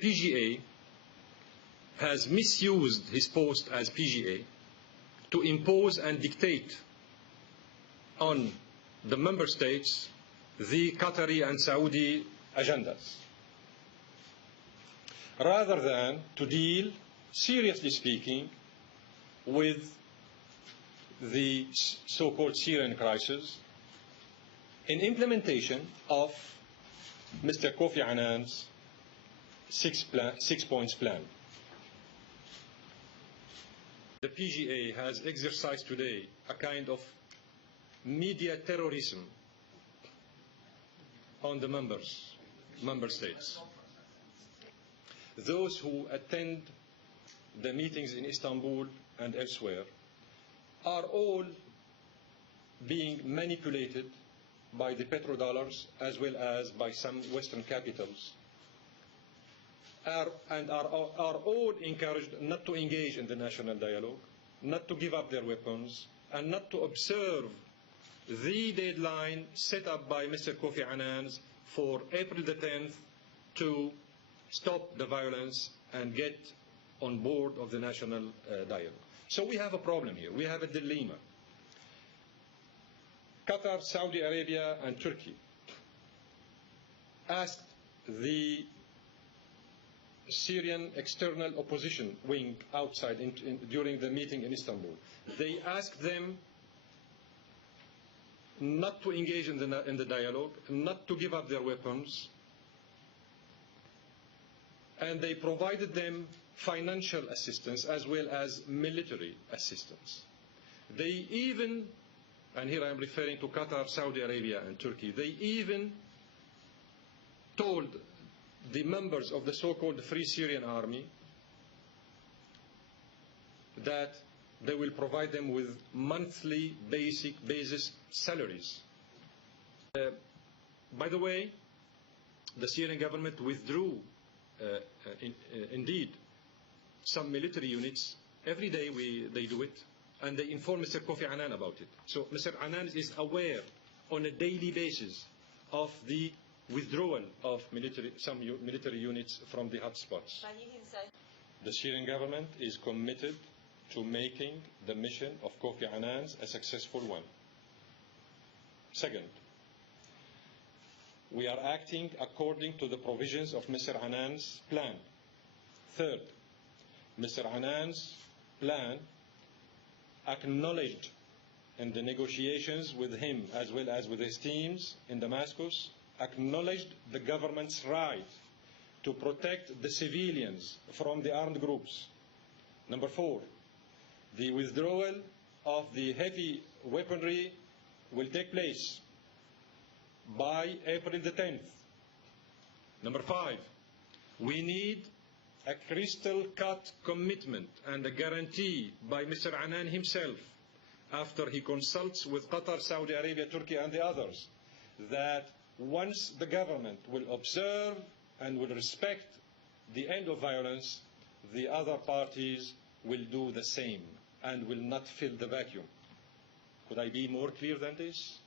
PGA has misused his post as PGA to impose and dictate on the member states the Qatari and Saudi agendas, rather than to deal, seriously speaking, with the so-called Syrian crisis in implementation of Mr. Kofi Annan's six-points plan. The PGA has exercised today a kind of media terrorism on the member states. Those who attend the meetings in Istanbul and elsewhere are all being manipulated by the petrodollars as well as by some Western capitals, and are all encouraged not to engage in the national dialogue, not to give up their weapons, and not to observe the deadline set up by Mr. Kofi Annan for April the 10th to stop the violence and get on board of the national dialogue. So we have a problem here. We have a dilemma. Qatar, Saudi Arabia, and Turkey asked the Syrian external opposition wing outside during the meeting in Istanbul. They asked them not to engage in the dialogue, not to give up their weapons, and they provided them financial assistance as well as military assistance. They even, and here I am referring to Qatar, Saudi Arabia, and Turkey, they even told the members of the so-called Free Syrian Army that they will provide them with monthly basis salaries. By the way, the Syrian government withdrew indeed some military units. Every day they do it, and they inform Mr. Kofi Annan about it. So Mr. Annan is aware on a daily basis of the withdrawal of some military units from the hotspots. The Syrian government is committed to making the mission of Kofi Annan a successful one. Second, we are acting according to the provisions of Mr. Annan's plan. Third, Mr. Annan's plan acknowledged in the negotiations with him as well as with his teams in Damascus, acknowledged the government's right to protect the civilians from the armed groups. Number 4, the withdrawal of the heavy weaponry will take place by April the 10th. Number 5, we need a crystal-cut commitment and a guarantee by Mr. Annan himself, after he consults with Qatar, Saudi Arabia, Turkey, and the others, that once the government will observe and will respect the end of violence, the other parties will do the same and will not fill the vacuum. Could I be more clear than this?